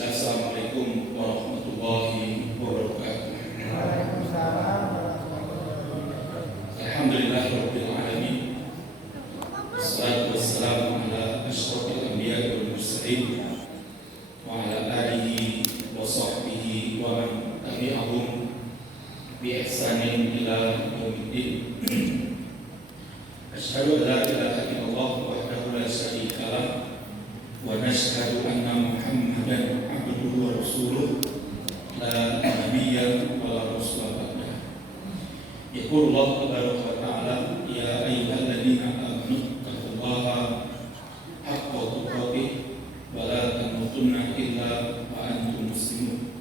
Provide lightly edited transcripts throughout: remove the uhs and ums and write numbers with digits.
Assalamualaikum warahmatullahi wabarakatuh. Waalaikumsalam warahmatullahi wabarakatuh. Alhamdulillahirabbil alamin. Wassalatu wassalamu ala asyrofil anbiya'i wal mursalin wa ala alihi wa sahbihi wa man tabi'ahum bi ihsanin ila yaumiddin. Asyhadu an la ilaha illallah wahdahu la syarika lah wa nashhadu anna Muhammadan abduhu wa rasuluh la nabiyya wa la rasula ba'dah. Yaqulu Allah tabaraka wa ta'ala ya ayyuhalladzina amanu taqullaha haqqa tuqatih wa la tamutunna illa wa antum muslimun.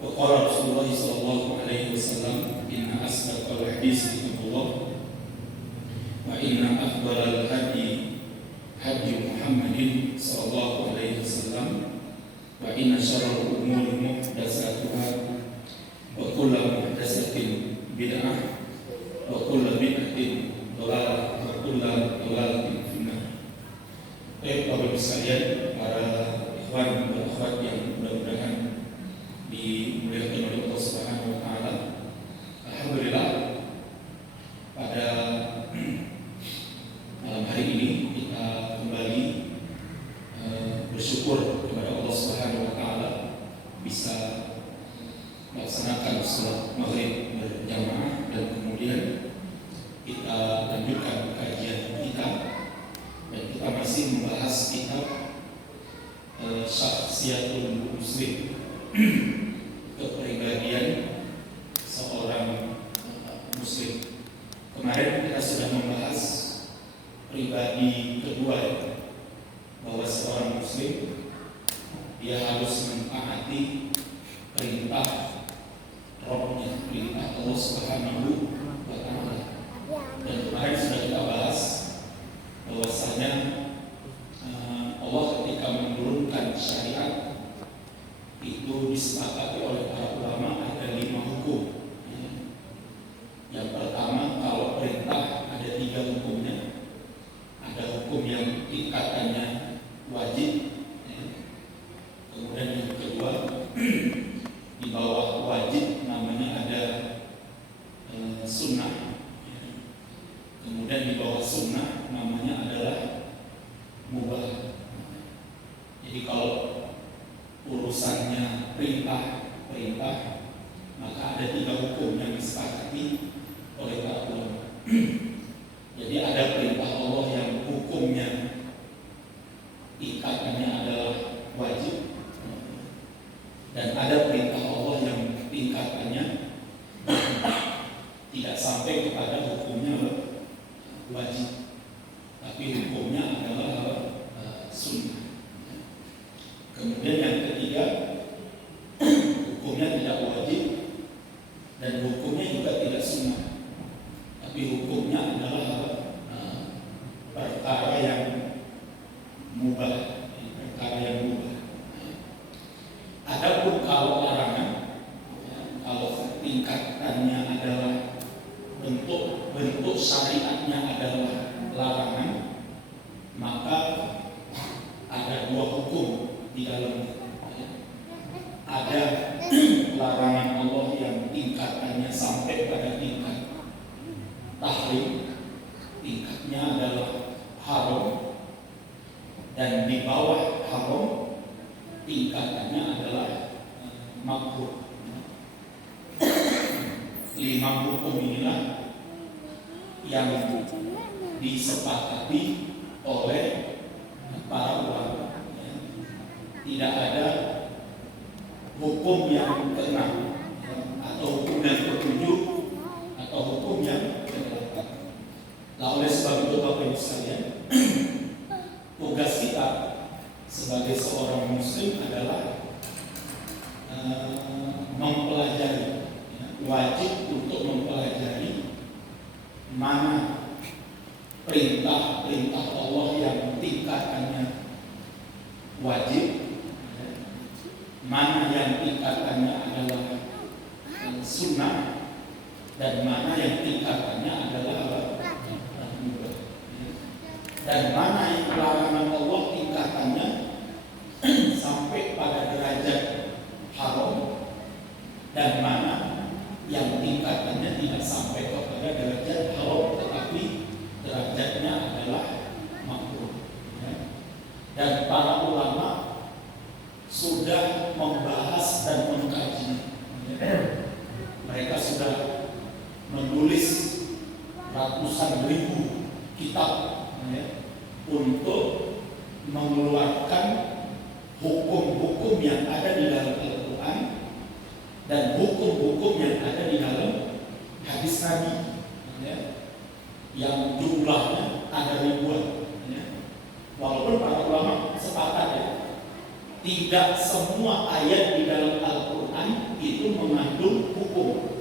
Wa qala Rasulullah sallallahu alaihi wasallam inna asdaqal hadits kitabullah wa inna afdalal hadi Muhammadin sallallahu alaihi wasallam wa inna syarral umuri muhdatsatuha wa kullu muhdatsatin bid'ah wa kullu bid'atin dhalalah wa kullu dhalalatin finnar. Bapak Ibu sekalian, para ikhwan dan akhwat yang mudah-mudahan dimuliakan oleh Allah Subhanahu wa taala. Alhamdulillah, pada malam hari ini kita kembali bersyukur kepada Allah Subhanahu wa taala bisa melaksanakan salat maghrib berjamaah dan kemudian kita lanjutkan kajian kita dan kita masih membahas kitab Syakhsiyatul Muslim, kepribadian seorang muslim. Kemarin kita sudah membahas pribadi kedua, bahwa seorang muslim dia harus mentaati perintah Rabbnya, perintah Allah Subhanahu wa taala. Dan kemarin sudah kita bahas bahwasanya Allah ketika menurunkan syariat itu disepakati oleh para ulama ada 5 hukum. Yang pertama, kalau perintah ada 3 hukumnya. Ada hukum yang tingkatannya wajib, kemudian yang kedua di bawah wajib namanya ada sunnah, kemudian di bawah sunnah namanya adalah mubah. Jadi kalau urusannya perintah, maka ada 3 hukum yang disepakati oleh para ulama. Jadi ada perintah Allah yang hukumnya tingkatannya adalah wajib, dan ada perintah Allah yang tingkatannya tidak sampai kepada hukumnya wajib, tapi hukumnya adalah sunnah. Kemudian yang ketiga, hukumnya tidak wajib dan hukumnya juga tidak sunnah, tapi hukumnya adalah perkara yang mubah, Adapun kalau larangan, kalau tingkatannya adalah bentuk syariatnya adalah larangan, maka ada 2 hukum di dalamnya. Ada larangan Allah yang tingkatannya sampai pada tingkat tahrim, tingkatnya adalah haram, dan di bawah haram tingkatannya adalah makruh. 5 hukum inilah yang disepakati oleh para ulama. Tidak ada hukum yang keenam atau hukum yang ketujuh atau hukum yang ke-8. Nah, oleh sebab itu Bapak Ibu sekalian, tugas kita sebagai seorang muslim adalah mempelajari, wajib untuk mempelajari mana perintah Allah yang tingkatannya wajib, mana yang tingkatannya adalah sunnah, dan mana yang tingkatannya adalah mubah. Dan mana yang larangan Allah tingkatannya sampai dan mana yang tingkatannya tidak sampai kepada derajat haram tetapi derajatnya adalah makruh. Dan para ulama sudah membahas dan mengkaji. Mereka sudah menulis ratusan ribu kitab untuk mengeluarkan hukum-hukum yang ada di dalam Al-Quran dan hukum-hukum yang ada di dalam hadis Nabi, yang jumlahnya ada ribuan. Walaupun para ulama sepakat tidak semua ayat di dalam Al-Quran itu mengandung hukum,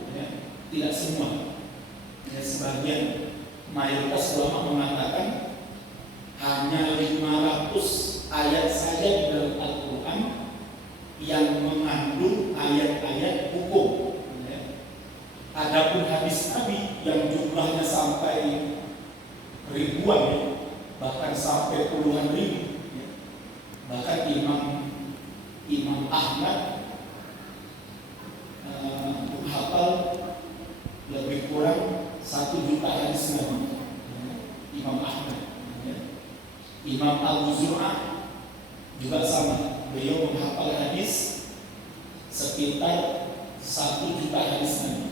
tidak semua. Sebagian mayoritas ulama mengatakan hanya 500 ayat saja di dalam Al-Quran yang mengandung ayat-ayat hukum. Adapun hadis Nabi yang jumlahnya sampai ribuan, bahkan sampai puluhan ribu. Bahkan Imam Ahmad menghafal lebih kurang 1 juta hadis Nabi. Imam Ahmad. Imam Al-Zur'ah juga sama. Beliau menghafal hadis sekitar 1 juta hadis Nabi.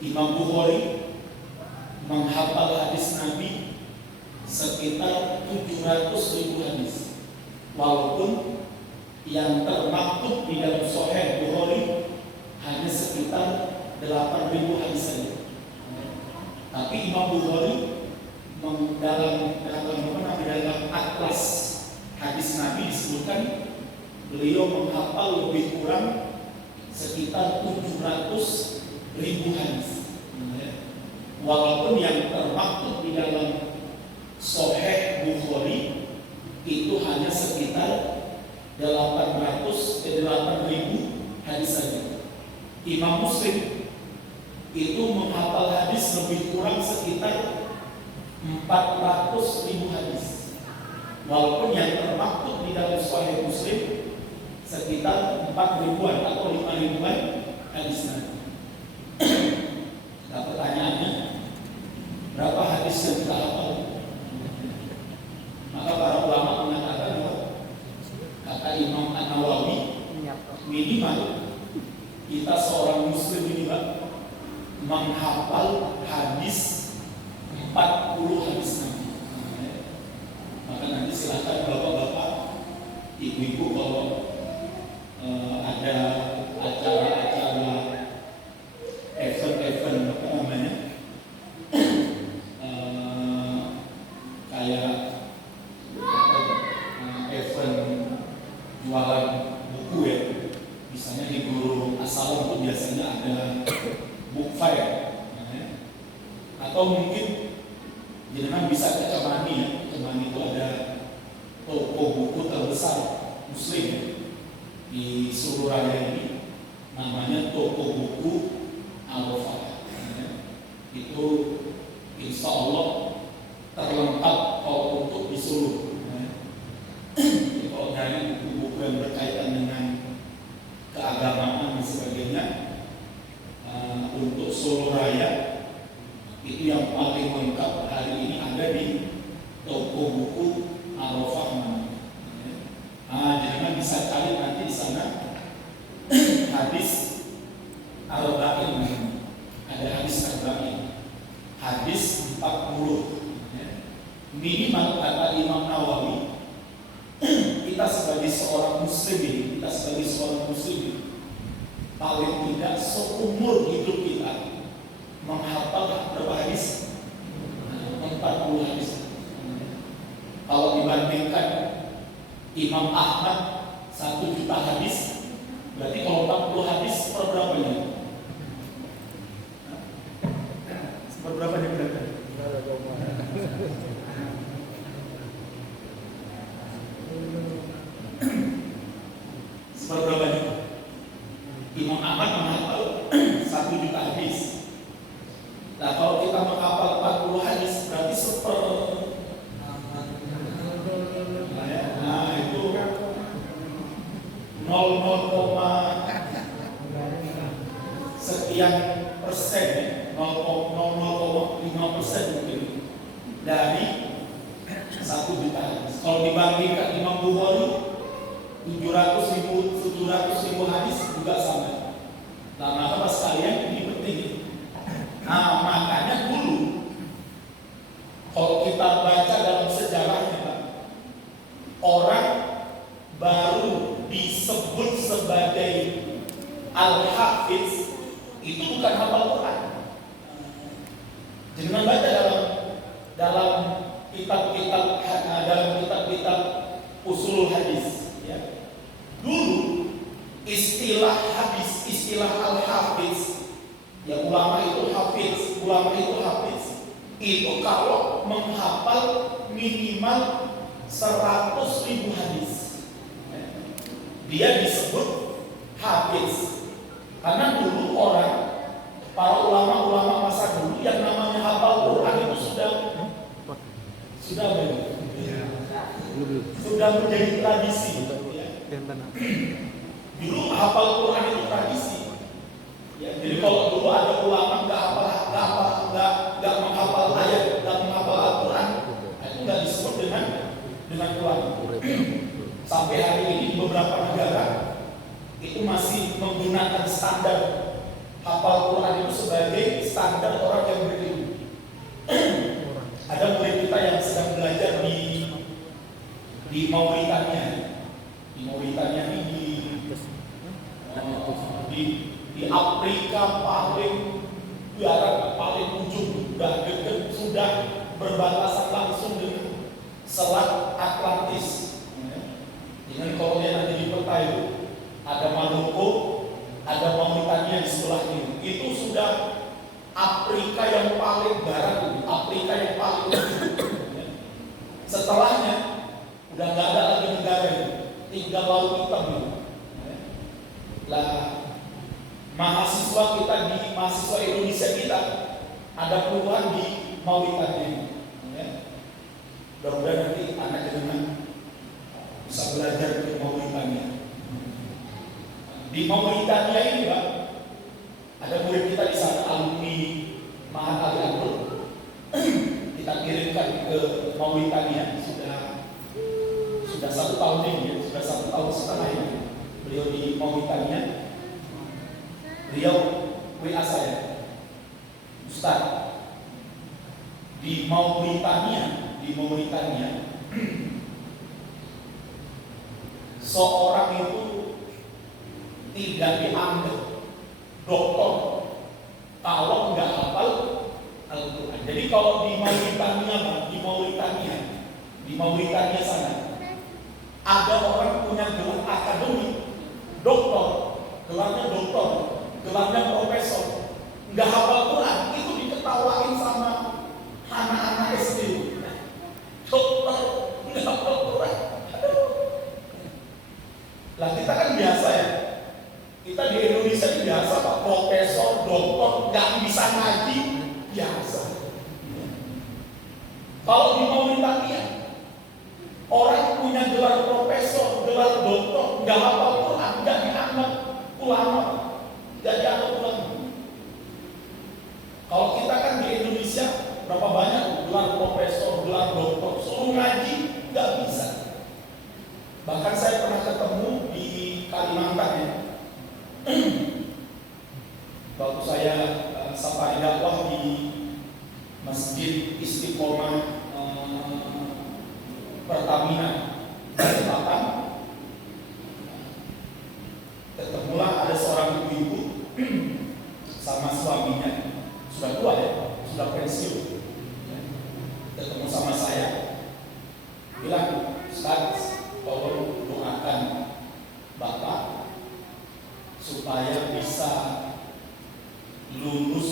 Imam Bukhari menghafal hadis Nabi sekitar 700.000 hadis. Walaupun yang termaktub di dalam Sahih Bukhari hanya sekitar 8.000 hadis saja. Tapi Imam Bukhari dalam atlas hadis Nabi disebutkan beliau menghafal lebih kurang sekitar 700.000 hadis. Walaupun yang termaktub di dalam Sahih Bukhari itu hanya sekitar 8.000 hadis saja. Imam Muslim itu menghafal hadis lebih kurang sekitar 400.000 hadis. Walaupun yang termaktub di dalam Sahih Muslim sekitar 4.000-an atau 5.000-an hadis Nabi. Nah, pertanyaannya, berapa hadis yang kita hafal? Maka para ulama mengatakan bahwa kata Imam An-Nawawi, minimal kita seorang muslim ini menghafal hadis 40 hadis Nabi. Maka nanti silakan bapak-bapak, ibu-ibu kalau ada acara-acara event-event kayak event jualan buku misalnya di Guru Assalam itu biasanya ada book fair, atau mungkin jenengan bisa ke Cemani Cemani itu ada toko buku terbesar Muslim di seluruh raya ini, namanya toko buku Al-Fatah. Itu insya Allah terlengkap kalau untuk di Solo. Kalau dari buku-buku yang berkaitan dengan keagamaan dan sebagainya, untuk Solo Raya itu yang paling lengkap hari ini ada di toko buku Al-Fatah. Jangan bisa cari nanti di sana hadis Al-Baqin, ada hadis Al-Baqin, hadis 40. Minimal kata Imam Nawawi, kita sebagai seorang muslim paling tidak seumur hidup kita menghafal berapa hadis? 40 hadis. Kalau dibandingkan Imam Ahmad 1 juta hadis, berarti kalau 40 hadis per berapanya? Seberapa dia berapa? Seberapa juta? Imam Ahmad menghafal 1 juta hadis. Nah, kalau kita menghafal 40 hadis berarti nah itu 0,0 sekian persen ya, 0,5% mungkin dari 1 juta hadis. Kalau dibandingkan Imam Bukhari 700.000 hadis juga sama. Nah, maka pas kalian ini penting. Nah, makanya dulu kalau kita baca dalam sejarahnya, Pak, orang baru disebut sebagai Al-Hafiz itu bukan hafal Quran. Jangan baca dalam kitab-kitab usulul hadis ya. Dulu istilah hadis, istilah al-hafiz ya, ulama itu hafiz itu kalau menghafal minimal 100.000 hadis dia disebut hafiz. Karena dulu para ulama masa dulu yang namanya hafal Quran itu sudah menjadi tradisi. Dulu hafal Quran itu tradisi. Ya, jadi kalau dulu ada ulama nggak menghafal ayat, nggak menghafal Al-Quran, itu nggak disebut dengan ulama. Sampai hari ini di beberapa negara itu masih menggunakan standar hafal Quran itu sebagai standar orang yang berilmu. Ada murid kita yang sedang belajar di Mauritania. Di Mauritania di Afrika paling barat, paling ujung, sudah berbatasan langsung dengan Selat Atlantis. Dengan kalau dia nanti di peta itu ada Maroko, ada Mauritania di sebelah ini. Itu sudah Afrika yang paling barat, Afrika yang paling ujung. Setelahnya udah nggak ada lagi negara ini, tinggal Laut Hitam ini. Lah mahasiswa Indonesia kita ada puluhan di Mauritania. Mudah-mudahan nanti anak dengan bisa belajar ke Mauritania. Di Mauritania ini, Pak, ada murid kita di sana, alumni Mahat Ali Abdul. Kita kirimkan ke Mauritania sudah 1 tahun ini, sudah 1 tahun setengah ini. Beliau di Mauritania. Beliau WA saya, Ustaz, di Mauritania seorang itu tidak dianggap dokter kalau nggak hafal Al-Quran. Jadi kalau di Mauritania sana ada orang punya gelar akademik dokter, gelarnya profesor, nggak hafal Quran, itu diketawain sama anak-anak SD. Dokter nggak hafal Quran. Lah kita kan biasa ya. Kita di Indonesia ini biasa, Pak, profesor, dokter, nggak bisa ngaji, biasa. Kalau di Mauritania, orang punya gelar profesor, gelar dokter, nggak hafal Quran, nggak dianggap ulama, nggak dianggap ulama. Kalau kita kan di Indonesia, berapa banyak gelar profesor, gelar dokter, suruh ngaji, nggak bisa. Bahkan saya pernah ketemu di Kalimantan ya. Waktu saya safari dakwah di Masjid Istiqomah Pertamina Balikpapan, ketemulah ada seorang ibu-ibu sama suaminya, sudah tua ya, sudah pensiun. Ketemu sama saya, bilang, Ustaz, tolong doakan Bapak supaya bisa lulus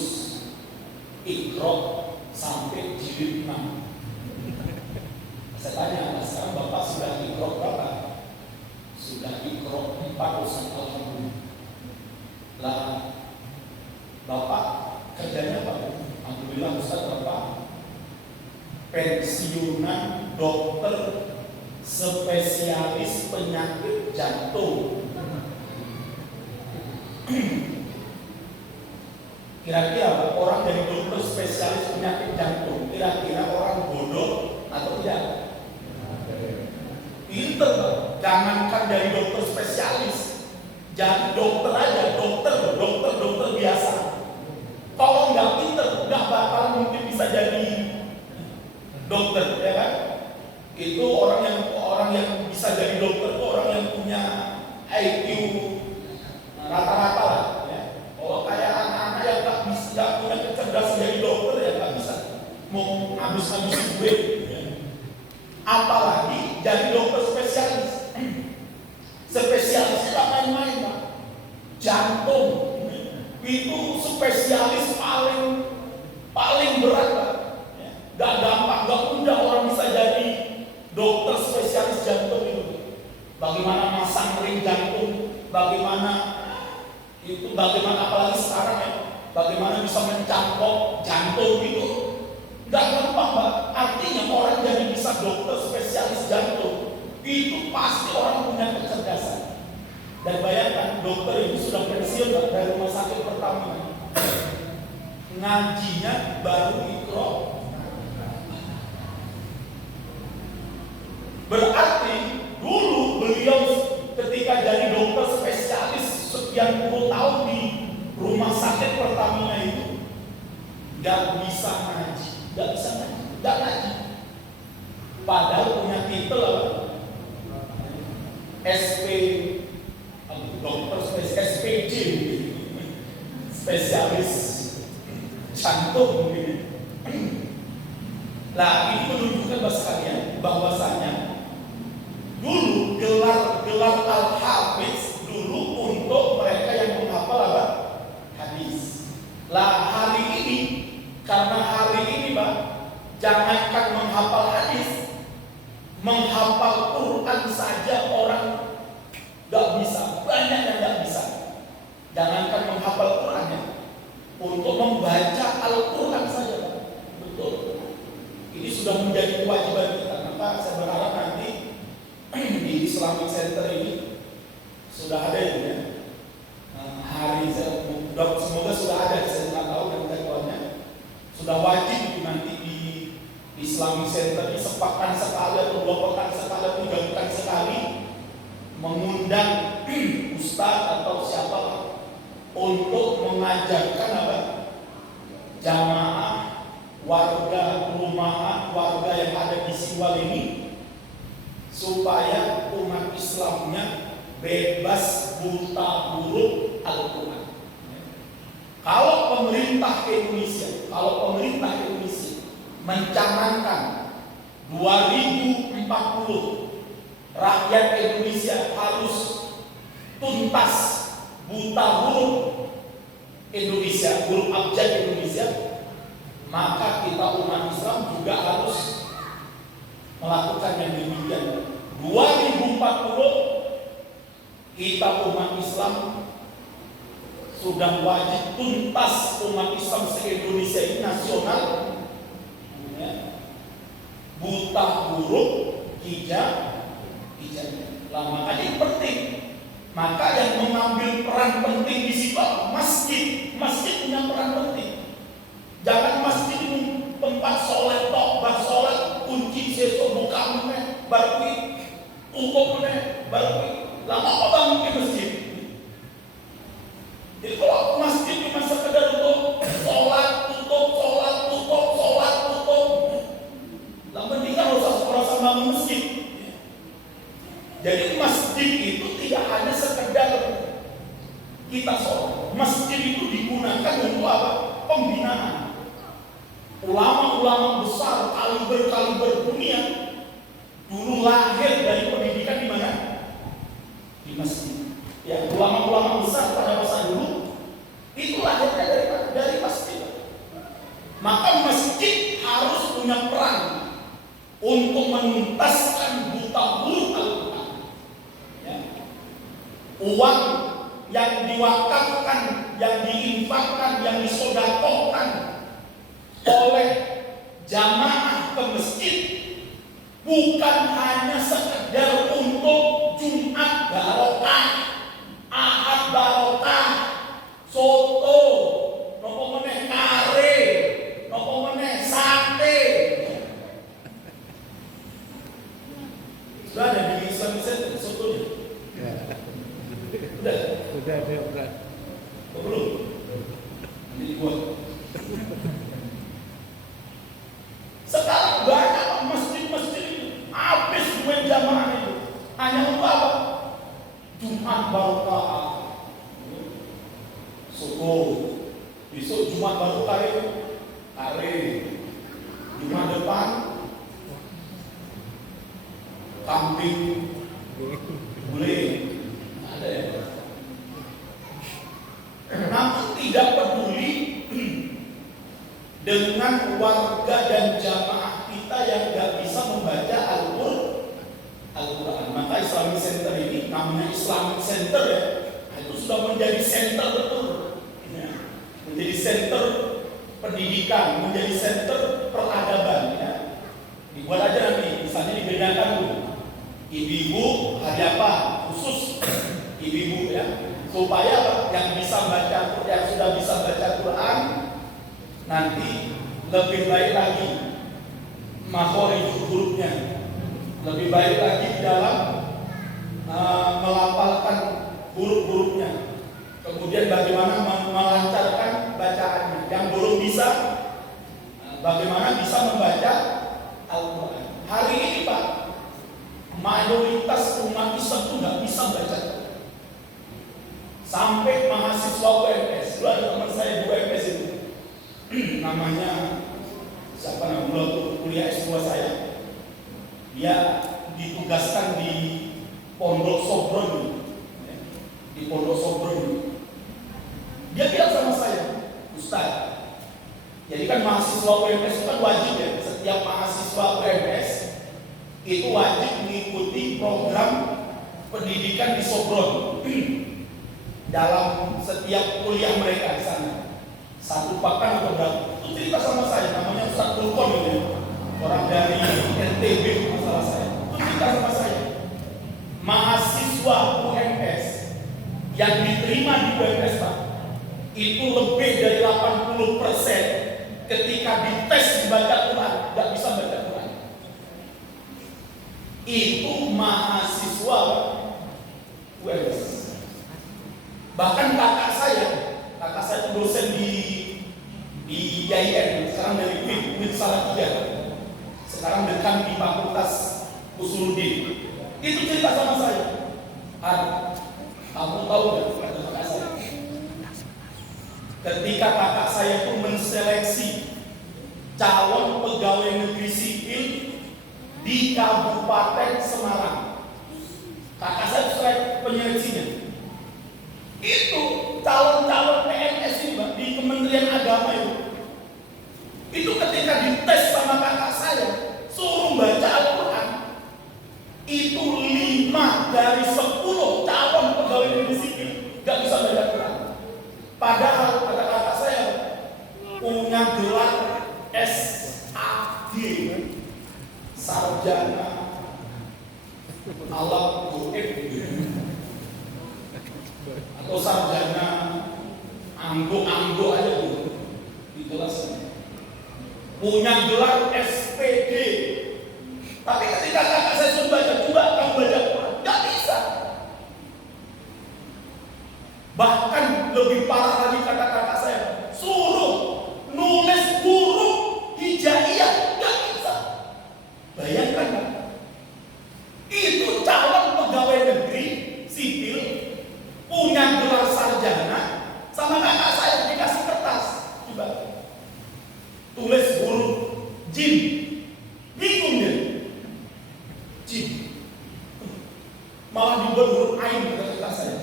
Iqra sampai jilid 6. Saya tanya, sekarang Bapak sudah Iqra berapa? Sudah Iqra 4, alhamdulillah. Lah, Bapak kerjanya apa? Alhamdulillah Ustaz, Bapak pensiunan dokter spesialis penyakit jantung. Kira-kira orang jadi dokter spesialis penyakit jantung, kira-kira orang bodoh atau tidak? Pinter, Pak. Jangankan jadi dokter spesialis, jadi dokter aja, dokter biasa. Kalau nggak pinter, nggak bakal mungkin bisa jadi dokter, ya kan? Itu orang yang bisa jadi dokter itu orang yang punya IQ rata-rata lah. Ya. Kalau kayak anak-anak yang nggak punya kecerdasan jadi dokter ya nggak bisa, mau habis-habisin duit. Ya. Apalagi jadi dokter spesialis. Spesialis itu main-main, Pak. Jantung itu spesialis paling berat, Pak. Ya. Gak gampang, gak mudah orang bisa jadi dokter spesialis jantung itu. Bagaimana masang ring jantung, bagaimana apalagi sekarang ya, bagaimana bisa mencangkok jantung itu, gak gampang, Pak. Artinya orang jadi bisa dokter spesialis jantung itu pasti orang punya kecerdasan. Dan bayangkan dokter itu sudah pensiun, Pak, dari rumah sakit Pertamina. Ngajinya baru Iqra. Berarti dulu beliau ketika jadi dokter spesialis sekian puluh tahun di rumah sakit Pertamina itu gak bisa ngaji. Padahal punya titel apa? Dokter SPJ, spesialis jantung. Nah, ini menunjukkan bahwasanya dulu gelar Al-Hafiz dulu untuk mereka yang menghafal apa? Hadis. Lah hari ini, karena hari ini, Pak, jangankan menghafal hadis, menghafal Quran saja orang gak bisa, banyak yang gak bisa. Jangankan menghafal Qurannya, untuk membaca Al-Quran saja, Pak. Betul. Ini sudah menjadi kewajiban kita. Maka saya berharap nanti di Islamic Center ini sudah ada ya. Hari semoga sudah ada, saya nggak tahu dan jadwalnya. Sudah wajib itu nanti di Islamic Center ini sepekan sekali atau 2 pekan sekali atau 3 pekan sekali mengundang ustaz atau siapa untuk mengajarkan apa? Jamaah warga rumahan, warga yang ada di Siwal ini supaya umat Islamnya bebas buta huruf Al-Quran. Kalau pemerintah Indonesia mencanangkan 2040 rakyat Indonesia harus tuntas buta huruf Indonesia, huruf abjad Indonesia, maka kita umat Islam juga harus melakukan yang demikian. 2040 kita umat Islam sudah wajib tuntas, umat Islam se-Indonesia ini nasional ya, buta huruf hijab. Lah makanya ini penting. Maka yang mengambil peran penting di situ masjid punya peran penting. Jangan masjid itu tempat sholat bar sholat kunci sesuatu buka baru tutup baru lama apa bangun ke masjid. Jadi kalau masjid cuma sekedar untuk sholat tutup. Lah penting kan rasa bangun masjid. Jadi masjid itu tidak hanya sekedar kita sholat. Masjid itu digunakan untuk apa? Pembinaan. Ulama-ulama besar kaliber dunia dulu lahir dari pendidikan di mana? Di masjid. Ya, ulama-ulama besar pada masa dulu itu lahirnya dari masjid. Maka masjid harus punya peran untuk menuntaskan buta huruf Al-Quran. Ya. Uang yang diwakafkan, yang diinfakkan, yang disodakohkan oleh jamaah ke masjid bukan hanya sekedar untuk Jumat barokah, Ahad barokah, soto, nopo Udah berat. Belum. Ini buat. Sekarang banyak masjid-masjid itu habis duit jamaah itu hanya untuk apa? Jumat barokah. Syukur. Besok Jumat barokah itu hari Jumat depan kambing boleh ada ya. Namun tidak peduli dengan warga dan jamaah kita yang nggak bisa membaca Al-Quran. Maka Islamic Center ini namanya Islamic Center ya, itu sudah menjadi center betul ya. Menjadi center pendidikan, menjadi center peradaban ya. Dibuat aja nanti, misalnya dibedakan dulu ibu-ibu hari apa khusus ibu-ibu ya, supaya yang bisa baca, yang sudah bisa baca Quran nanti lebih baik lagi makhraj hurufnya, lebih baik lagi di dalam melafalkan huruf-hurufnya, kemudian bagaimana melancarkan bacaannya. Yang belum bisa, bagaimana bisa membaca Al-Quran. Hari ini Pak, mayoritas umat Islam itu nggak bisa baca. Sampai mahasiswa UMS, dulu ada teman saya di UMS itu, namanya siapa namanya, kuliah S2 saya, dia ditugaskan di Pondok Sobron, di Pondok Sobron. Dia bilang sama saya, Ustaz, jadi kan mahasiswa UMS itu kan wajib ya, setiap mahasiswa UMS itu wajib mengikuti program pendidikan di Sobron dalam setiap kuliah mereka di sana. Satu pekan atau berapa? Itu cerita sama saya, namanya Ustaz Tulkon gitu, orang dari NTB masalah saya. Itu cerita sama saya, mahasiswa UMS yang diterima di UMS Pak, itu lebih dari 80% ketika dites dibaca Quran nggak bisa baca Quran. Itu mahasiswa UMS. Bahkan kakak saya itu dosen di IAIN, sekarang dari UIN Salatiga, sekarang dekan di Fakultas Usuluddin. Itu cerita sama saya, kamu tahu nggak kata kakak saya? Ketika kakak saya itu menseleksi calon pegawai negeri sipil di Kabupaten Semarang, kakak saya itu penyeleksinya. Itu calon-calon PNS ini Mbak, di Kementerian Agama itu ketika dites sama kakak saya suruh baca Al-Quran, itu 5 dari 10 calon pegawai negeri sipil gak bisa baca Quran. Padahal kata kakak saya punya gelar SAG, sarjana alam goib, atau sarjana anggo aja gitu di kelasnya, punya gelar SPD. Tapi ketika kakak saya suruh baca, coba kamu baca Quran, nggak bisa. Bahkan lebih parah lagi kata kakak saya, suruh nulis huruf hijaiyah, nggak bisa. Bayangkan kan? Itu calon pegawai negeri sipil punya gelar sarjana, sama kakak saya dikasih kertas, coba tulis huruf jim, bingung dia, jim, malah dibuat huruf ain kata kakak saya.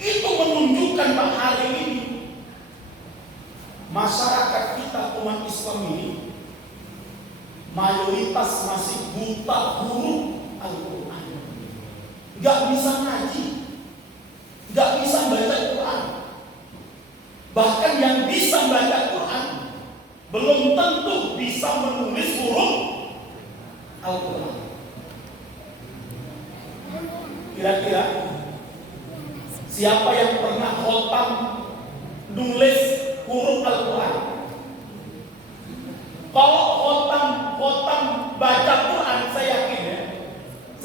Itu menunjukkan Pak, hari ini masyarakat kita umat Islam ini mayoritas masih buta huruf Al-Quran, nggak bisa ngaji, nggak bisa baca Quran. Bahkan yang bisa baca Quran belum tentu bisa menulis huruf Al-Quran. Kira-kira siapa yang pernah khotam nulis huruf Al-Quran? Kalau khotam baca Quran, saya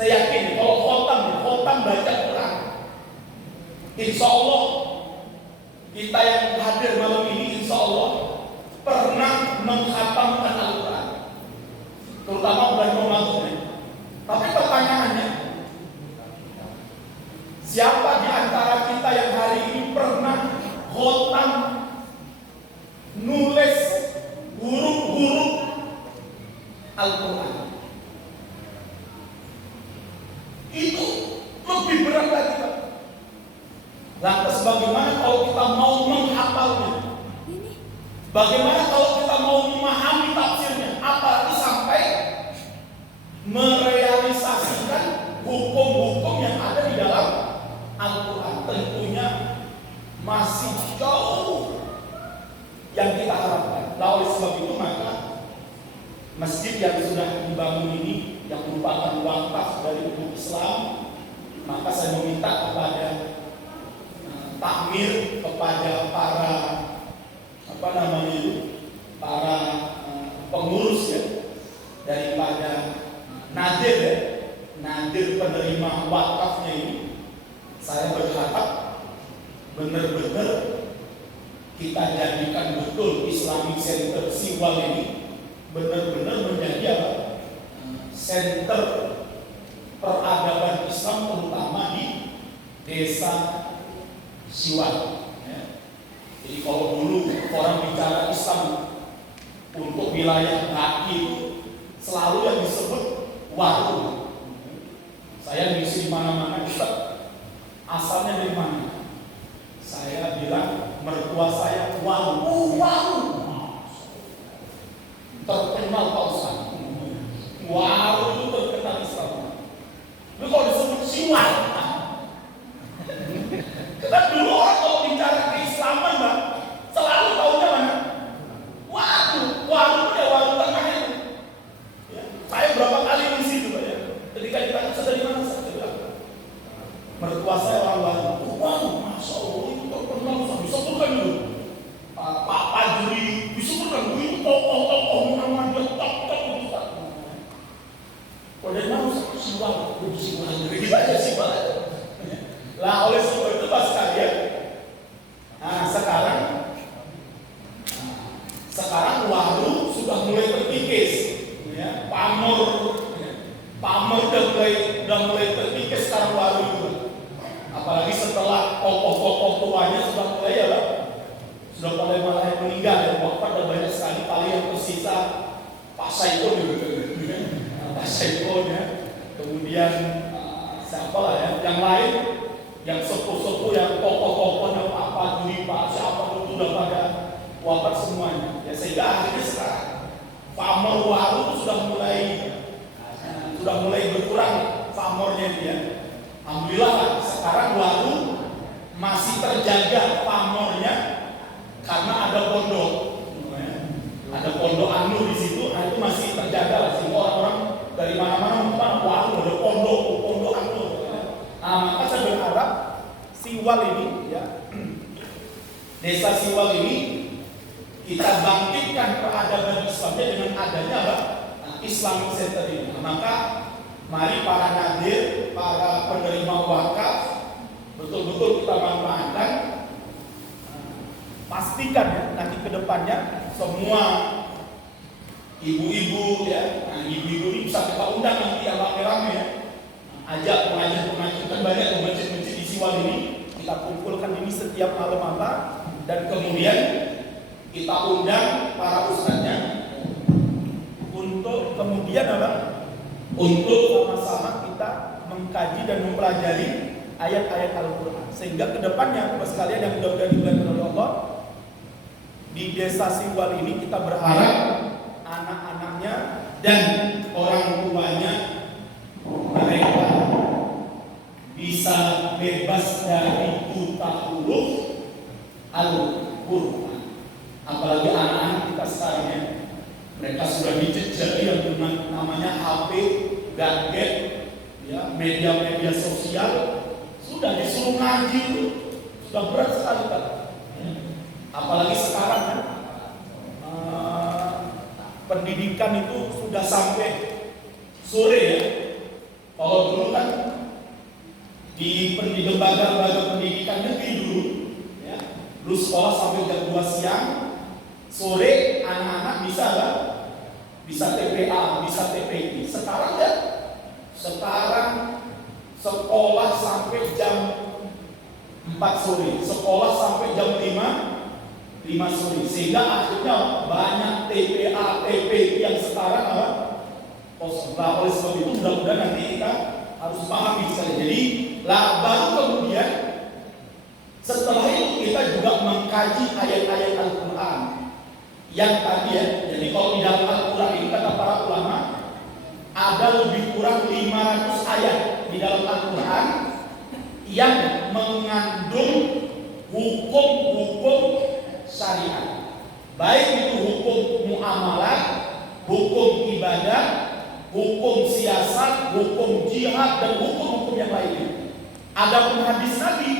yakin kalau khotam baca Quran Insya Allah kita yang hadir malam ini insya Allah pernah menghatamkan Al-Quran, terutama bulan Ramadan. Tapi pertanyaannya, siapa di antara kita yang hari ini pernah khotam nulis huruf-huruf Al-Quran? Itu lebih berat lagi, Pak. Lantas bagaimana kalau kita mau menghafalnya? Bagaimana kalau kita mau memahami tafsirnya? Apalagi sampai merealisasikan hukum-hukum yang ada di dalam Al-Quran. Tentunya masih jauh yang kita harapkan. Nah, oleh sebab itu maka masjid yang sudah dibangun ini, yang merupakan wakaf dari umat Islam, maka saya meminta kepada takmir, kepada para para pengurus ya, daripada nadir ya, nadir penerima wakafnya ini, saya berharap benar-benar kita jadikan betul Islamic Center Siwal ini benar-benar menjadi apa? Center peradaban Islam, terutama di desa Siwal. Jadi kalau dulu orang bicara Islam untuk wilayah Baki itu selalu yang disebut warung. Saya ngisi mana-mana, Ustaz, asalnya dari mana? Saya bilang mertua saya warung. Terkenal Pak Ustaz. Warung itu terkenal Islam. Tapi kalau disebut Siwal, kita dulu orang kalau bicara keislaman, Mbak, selalu tahunya mana? Warung ya, warung tengah itu. Ya, saya berapa kali di situ, Mbak ya. Ketika ditanya dari mana, saya bilang mertua saya orang warung. Masya Allah, itu terkenal, bisa bukan dulu. Pak Fajri, bisa bukan itu tokoh-tokoh nama dia top itu. Kalau dari mana Siwal, kita aja Siwal. Lah oleh sebab itu Pak sekalian, sekarang warung sudah mulai terkikis, ya. Pamor udah mulai terkikis sekarang warung itu. Apalagi setelah tokoh-tokoh tuanya sudah mulai malah meninggal ya, wafat dan banyak sekali paling yang tersisa Pak Saikon ya. Kemudian siapa lah ya, yang lain, yang sepuh-sepuh, yang tokoh-tokoh, yang apa dulu Pak siapa itu sudah pada wafat semuanya. Ya sehingga akhirnya sekarang pamor warung itu sudah mulai berkurang pamornya dia. Alhamdulillah sekarang warung masih terjaga pamornya karena ada pondok. Ada pondok Anu di situ, itu masih terjaga lah, sehingga orang-orang dari mana-mana warung ada pondok Anu. Maka saya berharap Siwal ini ya, desa Siwal ini kita bangkitkan peradaban Islamnya dengan adanya Islamic Center ini. Maka mari para nadir, para penerima wakaf betul-betul kita manfaatkan. Pastikan ya, nanti kedepannya semua ibu-ibu ya, ibu-ibu ini bisa kita undang nanti yang rame-rame ya. Ajak pengajian kan banyak masjid-masjid di Siwal ini, kita kumpulkan ini setiap malam-malam dan kemudian kita undang para ustadznya untuk kemudian untuk sama-sama kita mengkaji dan mempelajari ayat-ayat Al-Quran, sehingga kedepannya Bapak sekalian yang mudah-mudahan dimuliakan oleh Allah, di desa Siwal ini kita berharap anak-anaknya dan orang tuanya mereka bisa bebas dari buta huruf Al-Quran. Apalagi anak-anak kita sekarang ya, mereka sudah dijejali yang namanya HP, gadget, ya, media-media sosial, sudah disuruh ngaji, sudah berat sekali kan. Apalagi sekarang kan pendidikan itu sudah sampai sore ya. Kalau dulu kan di lembaga-lembaga pendidikan negeri dulu, ya, dulu sekolah sampai jam 2 siang, sore anak-anak bisa lah, bisa TPA, bisa TPI. Sekarang ya, sekarang sekolah sampai jam 4 sore, sekolah sampai jam 5 sore, sehingga akhirnya banyak TPA, TPI yang sekarang apa? Kosong. Nah, oleh sebab itu mudah-mudahan nanti kita harus pahami sekali. Jadi, baru kemudian setelah itu kita juga mengkaji ayat-ayat Al-Quran yang tadi ya. Jadi kalau di dalam Al-Quran ini kata para ulama ada lebih kurang 500 ayat di dalam Al-Quran yang mengandung hukum-hukum syariat, baik itu hukum muamalah, hukum ibadah, hukum siasat, hukum jihad, dan hukum-hukum yang lainnya. Ada pun hadis Nabi,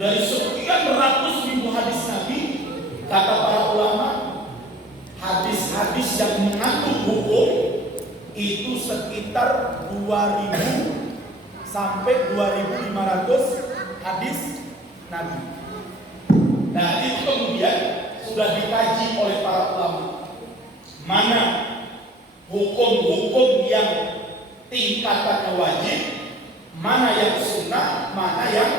dari sekian ratus ribu hadis Nabi, kata para ulama, hadis-hadis yang mengandung hukum itu sekitar 2000 sampai 2500 hadis Nabi. Nah, itu kemudian sudah dikaji oleh para ulama. Mana hukum-hukum yang tingkatannya wajib, mana yang sunnah, mana yang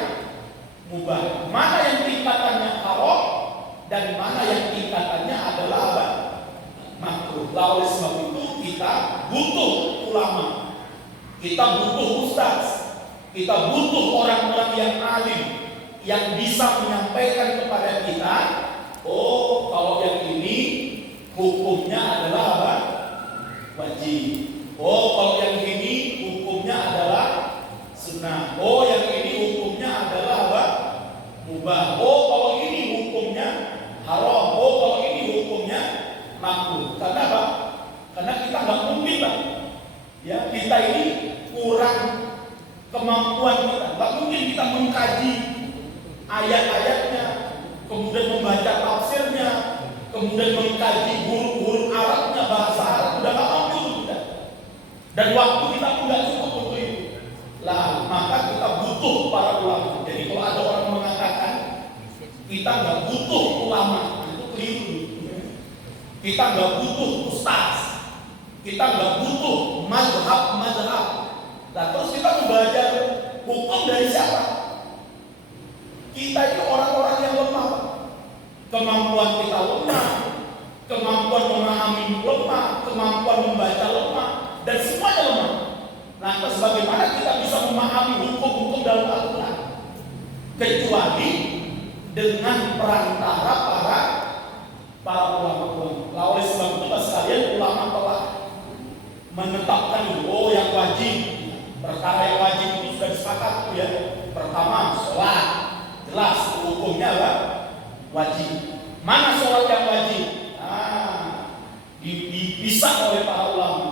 mubah, mana yang tingkatannya haram, dan mana yang tingkatannya adalah apa? Makruh. Oleh sebab itu kita butuh ulama, kita butuh ustaz, kita butuh orang-orang yang alim yang bisa menyampaikan kepada kita, oh kalau yang ini hukumnya adalah apa? Wajib. Oh kalau yang ini hukumnya adalah sunnah. Oh yang ini hukumnya adalah apa? Mubah. Oh kalau ini hukumnya haram. Oh kalau ini hukumnya makruh. Karena apa? Karena kita nggak mungkin lah. Ya kita ini kurang kemampuan kita. Nggak mungkin kita mengkaji ayat-ayatnya, kemudian membaca tafsirnya, kemudian mengkaji huruf-huruf Arabnya, bahasa Arab, udah nggak mampu kita. Dan waktu kita pun nggak cukup untuk itu. Lah, maka kita butuh para ulama. Jadi kalau ada orang mengatakan kita nggak butuh ulama, itu keliru. Kita nggak butuh ustaz, kita nggak butuh mazhab. Nah, terus kita belajar hukum dari siapa? Kita itu orang-orang yang lemah. Kemampuan kita lemah, kemampuan memahami lemah, kemampuan membaca lemah, dan semuanya lemah. Nah, terus bagaimana kita bisa memahami hukum-hukum dalam Al-Quran? Kecuali dengan perantara para ulama-ulama. Nah, oleh sebab itu sekalian ulama telah menetapkan oh yang wajib, perkara yang wajib itu sudah disepakati ya. Pertama, sholat, jelas hukumnya apa? Wajib. Mana sholat yang wajib? Dipisah oleh para ulama.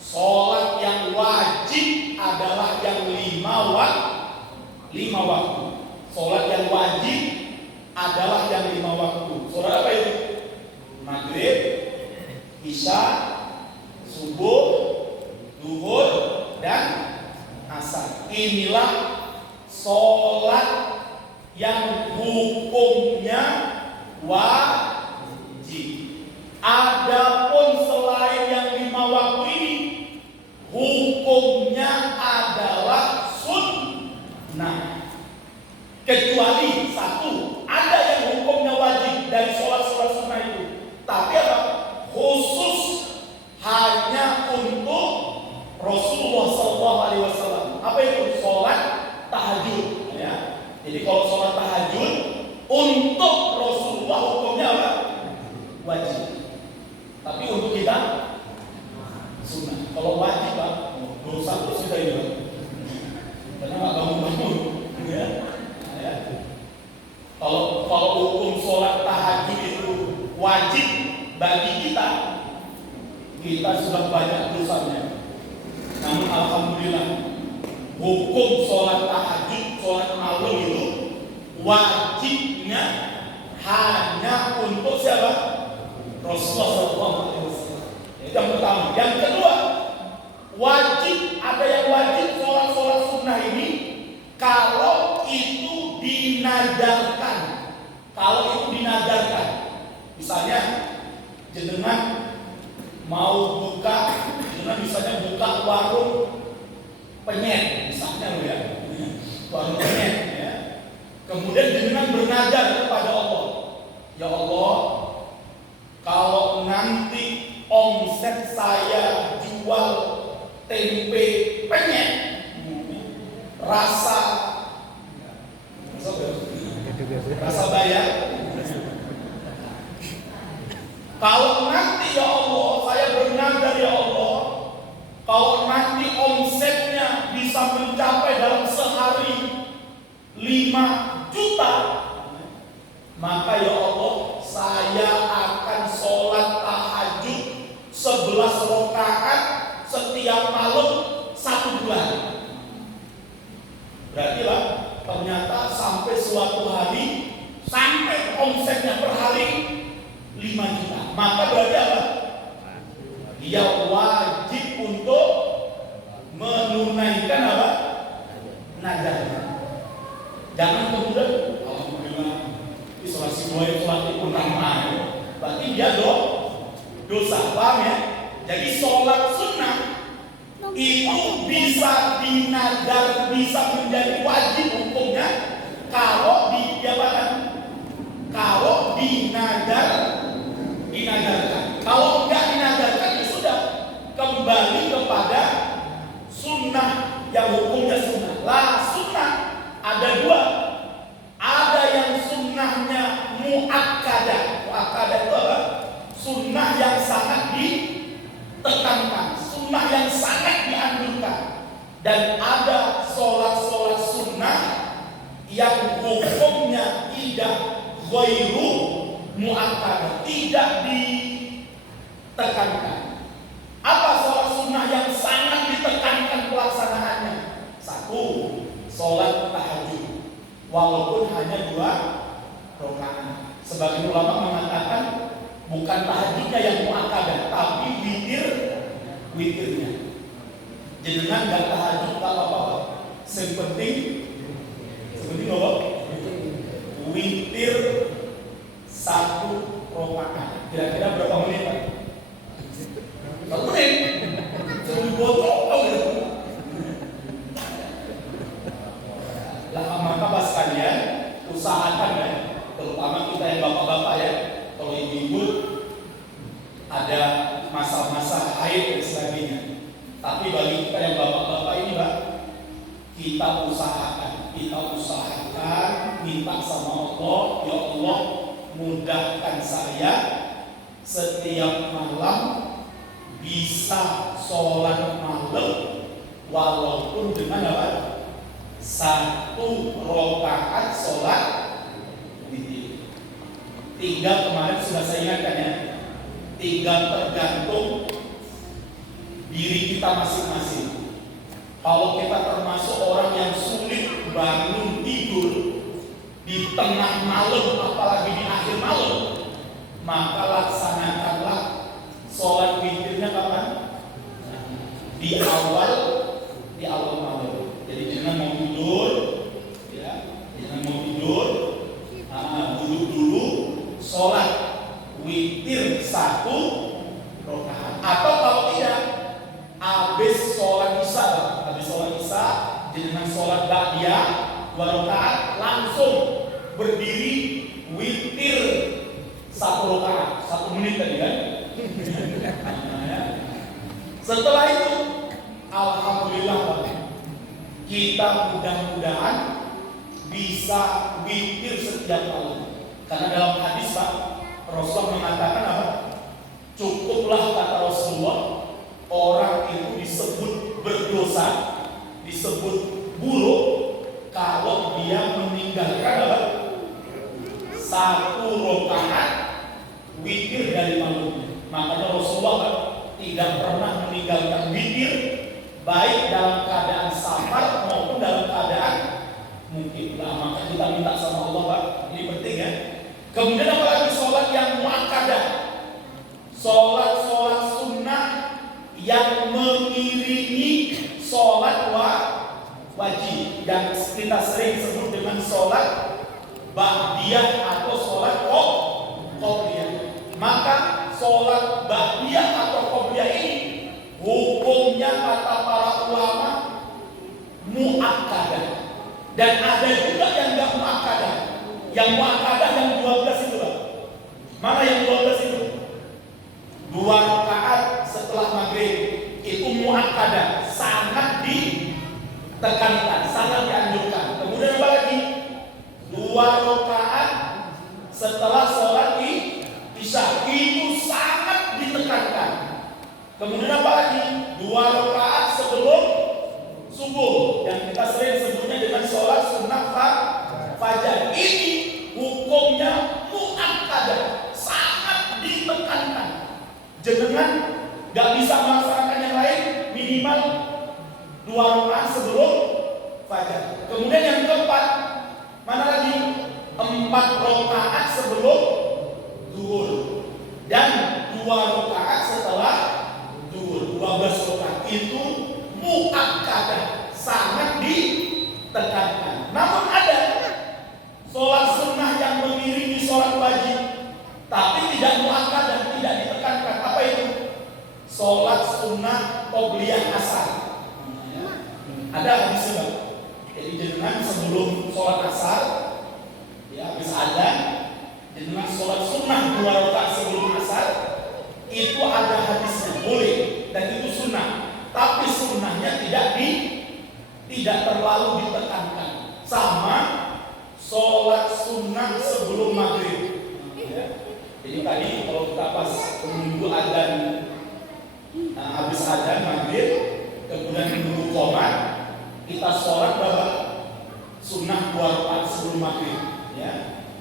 Sholat yang wajib adalah yang 5 waktu. Sholat yang wajib adalah yang 5 waktu. Sholat apa itu? Maghrib, isya, subuh, zuhur, dan asar. Inilah sholat yang hukumnya wajib. Adapun selain yang 5 waktu ini, hukumnya adalah sunnah. Kecuali satu, ada yang hukumnya wajib dari sholat-sholat sunnah itu, tapi apa? Khusus hanya untuk Rasulullah SAW. Apa itu? Sholat tahajud. Ya. Jadi kalau sholat tahajud untuk Rasulullah hukumnya apa? Wajib. Tapi untuk kita sunnah. Kalau wajib Pak, dosa terus kita juga. Karena nggak bangun-bangun. Ya. Ya. Kalau hukum sholat tahajud itu wajib bagi kita sudah banyak dosanya. Namun alhamdulillah hukum sholat tahajud, sholat malam itu wajibnya hanya untuk siapa? Rasulullah SAW. Itu yang pertama. Yang kedua, wajib, ada yang wajib sholat sunnah ini kalau itu dinadarkan. Kalau itu dinadarkan, misalnya jenengan mau buka, jenengan misalnya buka warung penyet, misalnya ya, warung penyet ya. Kemudian jenengan bernadar kepada Allah, ya Allah, kalau nanti omset saya jual tempe penyet rasa bayar, kalau nanti ya Allah saya bernadar ya Allah, kalau nanti omsetnya bisa mencapai dalam sehari 5 juta, maka ya Allah saya akan sholat tahajud 11 rakaat setiap malam 1 bulan. Berarti lah ternyata sampai suatu hari sampai omsetnya per hari 5 juta. Maka berarti apa? Dia wajib untuk menunaikan apa? Nadar. Jangan kemudian alhamdulillah isolasi buaya sholat itu ramah. Berarti dia dosa, paham ya? Jadi sholat sunnah itu bisa dinadar, bisa menjadi wajib hukumnya kalau kalau dinadarkan. Kalau enggak dinadarkan ya sudah kembali kepada sunnah yang hukumnya sunnah. Lah sunnah ada 2. Ada yang sunnahnya muakkadah. Muakkadah itu apa? Sunnah yang sangat ditekankan, sunnah yang sangat dianjurkan. Dan ada sholat-sholat sunnah yang hukumnya tidak ghairu muakkadah, tidak ditekankan. Apa sholat sunnah yang sangat ditekankan pelaksanaannya? 1, sholat tahajud, walaupun hanya 2 rakaat. Sebagian ulama mengatakan bukan tahajudnya yang muakkadah, tapi witirnya. Jenengan nggak tahajud tak apa-apa. Yang penting apa? Witir 1 rakaat. Kira-kira berapa menit, Pak? 1 menit. Sebelum botol gitu. Lah maka Bapak sekalian, usahakan ya, terutama kita yang bapak-bapak ya, kalau ibu-ibu ada masa-masa haid dan sebagainya. Tapi bagi kita yang bapak-bapak ini, Pak, kita usahakan minta sama Allah, ya Allah mudahkan saya setiap malam bisa sholat malam walaupun dengan apa? 1 rakaat sholat witir. Tinggal kemarin sudah saya ingatkan ya, tinggal tergantung diri kita masing-masing. Kalau kita termasuk orang yang sulit bangun tidur di tengah malam, apalagi di akhir malam, maka laksanakanlah sholat witirnya kapan? Di awal malam. Jadi jangan mau tidur, ya, jangan mau tidur, duduk dulu, sholat witir 1 rakaat. Atau kalau tidak, habis sholat isya, jangan sholat ba'diyah 2 rakaat, langsung berdiri witir 1 rakaat, 1 menit tadi kan. Setelah itu, alhamdulillah kita mudah-mudahan bisa witir setiap malam. Karena dalam hadis Pak, Rasulullah mengatakan apa? Cukuplah kata Rasulullah, orang itu disebut berdosa, disebut buruk kalau dia meninggalkan apa? 1 rakaat witir dari malamnya. Makanya Rasulullah tidak pernah meninggalkan witir, baik dalam keadaan safar maupun dalam keadaan mungkin. Nah, maka kita minta sama Allah, Pak, ini penting ya. Kemudian apalagi sholat yang muakkadah, sholat sunnah yang mengiringi sholat wajib. wajib yang kita sering sebut dengan sholat ba'diyah atau sholat qobliyah. Maka sholat ba'diyah atau qobliyah ini hukumnya kata para ulama muakkadah, dan ada juga yang enggak muakkadah. Yang muakkadah yang 12 itu lah. Mana yang 12 itu? 2 rakaat setelah maghrib itu muakkadah, sangat ditekankan, sangat dianjurkan. Kemudian apa lagi? 2 rakaat setelah sholat isya itu sangat ditekankan. Kemudian apa lagi? 2 rakaat sebelum subuh yang kita sering sebutnya dengan sholat sunnah fajar. Ini hukumnya muakkadah, sangat ditekankan. Jenengan gak bisa melaksanakan yang lain, minimal 2 rakaat sebelum fajar. Kemudian yang keempat, mana lagi? 4 rakaat sebelum zuhur dan 2 rakaat setelah zuhur. 12 rakaat itu muakkadah, sangat ditekankan. Namun ada sholat sunnah yang mengiringi sholat wajib, tapi tidak muakkadah, tidak ditekankan. Apa itu? Sholat sunnah qobliyah asar. Ada hadisnya. Jadi jenengan sebelum sholat asar, ya habis adzan, jenengan sholat sunnah 2 rakaat sebelum asar, itu ada hadisnya, boleh, dan itu sunnah. Tapi sunnahnya tidak terlalu ditekankan, sama sholat sunnah sebelum maghrib. Jadi tadi kalau kita pas menunggu adzan, habis adzan maghrib, kemudian menunggu qomat, kita sholat berapa? Sunnah 2 rakaat sebelum maghrib. Ya,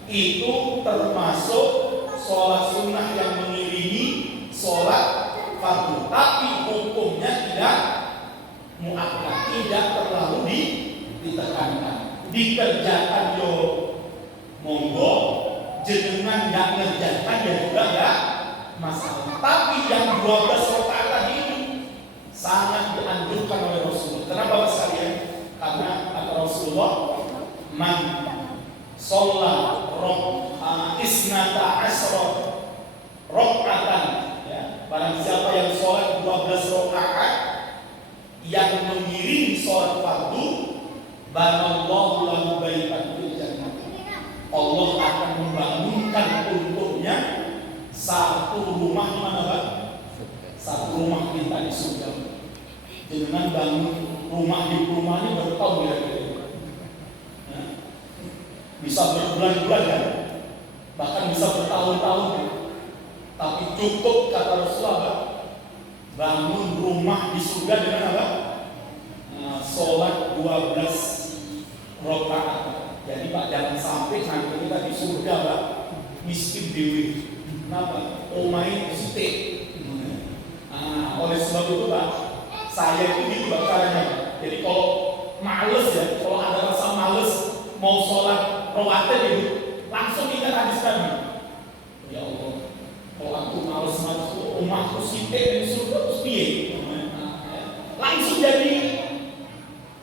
itu termasuk sholat sunnah yang mengiringi sholat fardu, tapi hukumnya tidak muakkad, tidak terlalu ditekankan. Dikerjakan yo monggo, jenengan yang ngerjakan ya juga ya masalah. Tapi yang 12 rakaat tadi ini sangat dianjurkan oleh Rasulullah. Kenapa Bapak sekalian? Karena kata Rasulullah, man sholla isnata asra rakaatan, ya, barang siapa yang sholat 12 rakaat yang mengiringi sholat fardu, banallahu lahu baitan fil jannah. Allah akan membangunkan untuknya satu rumah di mana, Pak? Satu rumah kita di surga. Jangan bangun rumah di rumah ini bertahun ya, bisa berbulan-bulan ya, bahkan bisa bertahun-tahun. Tapi cukup kata Rasulullah, bangun rumah di surga dengan apa? Sholat 12 rakaat. Jadi Pak, jangan sampai nanti kita di surga Pak miskin dewi. Kenapa? Omai sithik. Oleh sebab itu Pak, saya itu gitu Pak caranya. Jadi kalau males ya, kalau ada rasa males mau sholat rawatib itu, langsung ingat hadis tadi. Ya Allah, kalau aku males rumahku sithik di surga terus piye? Langsung jadi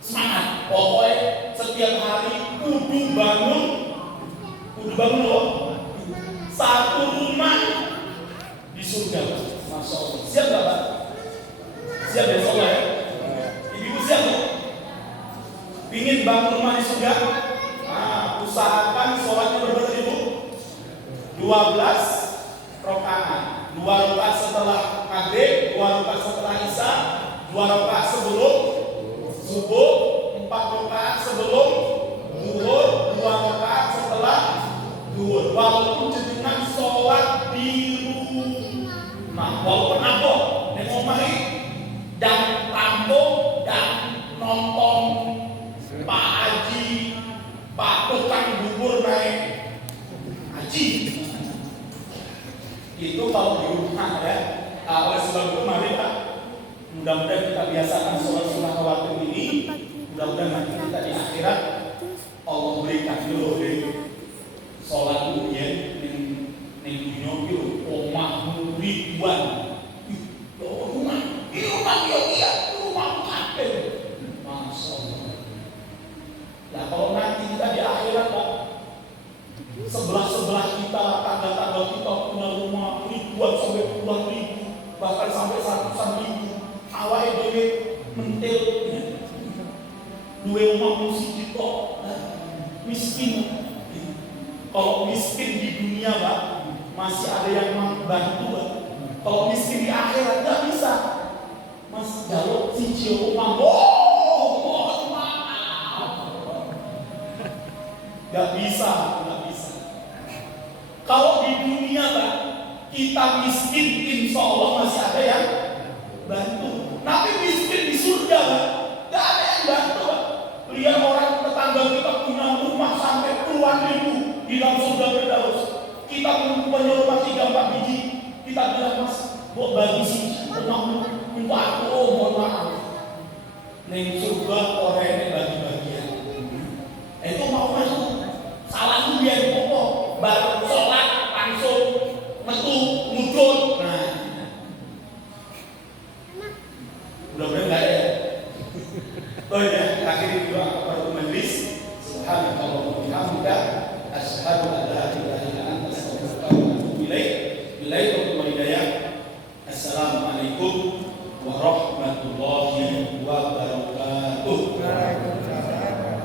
semangat. Pokoknya setiap hari kudu bangun loh, satu rumah di surga. Masya Allah. Siap gak Pak? Siap ya soalnya ya? Ibu siap loh? Pingin bangun rumah di surga? Usahakan sholatnya berapa Ibu? 12 rakaat. 2 rakaat setelah maghrib, 2 rakaat setelah isya, 2 rakaat sebelum subuh, 4 rakaat sebelum zuhur, 2 rakaat setelah zuhur. Walaupun jenengan sholat di rumah, walaupun apa, neng omah dan tampung dan nonton Pak Haji, Pak tukang bubur naik haji, itu kalau di rumah ya. Oleh sebab itu mari Pak, mudah-mudahan kita biasakan sholat sunnah rawatib ini. Mudah-mudahan nanti kita di akhirat Allah berikan dulu sholat dunia ning dunia itu omah ribuan. Rumah kabeh. Masya Allah. Nah kalau nanti kita di akhirat Pak, sebelah kita, tangga-tangga kita punya rumah ribuan sampai puluhan ribu, bahkan sampai ratusan ribu, awalnya dewe mentil, dua rumah musik kita, miskin. Kalau miskin di dunia Pak, masih ada yang membantu Pak. Kalau miskin di akhirat nggak bisa. Mas jaluk si Cio mohon maaf. Nggak bisa. Kalau di dunia Pak, kita miskin, insya Allah masih ada yang bantu. Tapi miskin di surga Pak, nggak ada yang bantu Pak. Lihat orang tetangga kita punya rumah sampai puluhan ribu di dalam surga Firdaus. Kita punya rumah 3-4 biji, kita bilang Mas, buat bagi sih rumah untuk aku, mohon maaf. Neng surga orang ini bagi-bagian. Itu mau masuk salah tuh biar pokok baru sholat langsung metu mudun. Nah, mudah-mudahan enggak ya. Oh ya, akhirnya doa kepada majelis. Subhanallah wa bihamdika asyhadu an la ilaha illa anta astaghfiruka wa atubu ilaik.